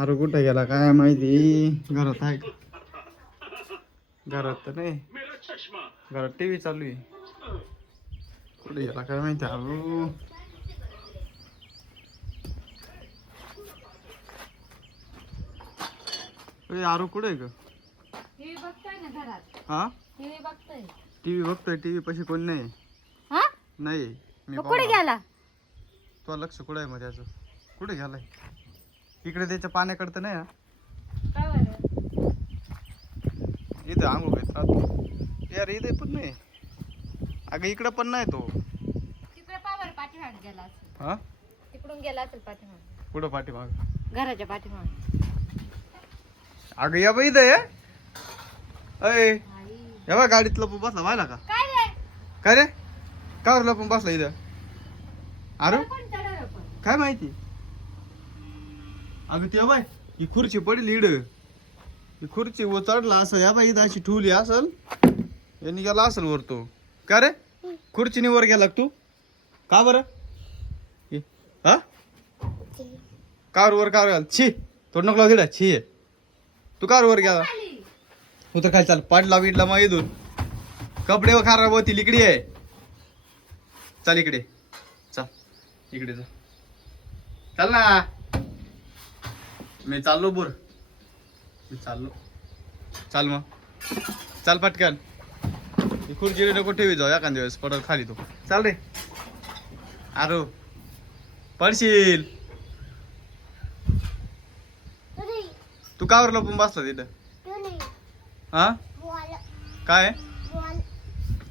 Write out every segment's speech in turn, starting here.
आरू कुठे गेला काय माहिती. घरात आहे का? घरात तर नाही. घरात टीव्ही चालू आहे. कुठे गेला काय माहिती आरू. आरू कुठे आहे ग? टीव्ही बघतोय ना घरात. हा टीव्ही बघतोय. टीव्ही बघतोय. टीव्ही पशी कोण नाही. हा नाही मी कुठे गेला? तो लक्ष कुठे आहे मग त्याचं? कुठे गेलाय? इकडे त्याच्या पाण्याकडे तर नाही ना? काय बरं? इथं आंघोळ घेत राहतो यार. इथे पण नाही. अगं इकडं पण नाही तो. तिकडे पावर पाठीमाग गेला असेल. हा तिकडून गेला असेल पाठीमाग. कुठं पाठीमाग? घराच्या पाठीमाग. अगं या बाई इथं अय आई. या बा गाडीत लपून बसला व्हायला का? काय रे? काय रे? का लपून बसला इथं? अरे कोण चढवलं पण? काय माहिती. अगं ते बाय ही खुर्ची पडली इड. ही खुर्ची व चढला असं या बाई इथं अशी ठेवली असल. यांनी गेला असेल वर तो. का रे खुर्चीने वर गेला का तू? का बरं? हा कार वर कार घाल. छी थोडं नको दिडा. छी आहे. तू कार वर गेला उतर खाली. चाल पाडला विडला मग इथून कपडे व खराब होतील. इकडे आहे. चल इकडे. चल इकडे चल ना. मी चाललो बोर. मी चाललो. चाल मग चाल पटकन. खुर्ची नको ठेवी जाऊ एखाद्या वेळेस पडल खाली तो. चाल रे. आरो पडशील. तू कावर लपून बसला तिथं? हा काय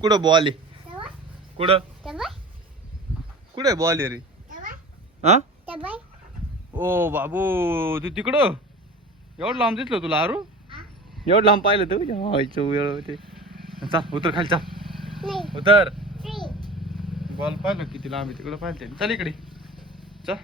कुठं बॉल आहे? कुठं कुठे बॉल आहे रे? हा ओ बाबू तू तिकडं एवढं लांब दिसलं तुला आरू? एवढं लांब पाहिलं तर व्हायचं वेळ होते. चल उतर खाली. चल उतर. बॉल पाहिलं किती लांब आहे तिकडं पाहिलं. चल इकडे चल.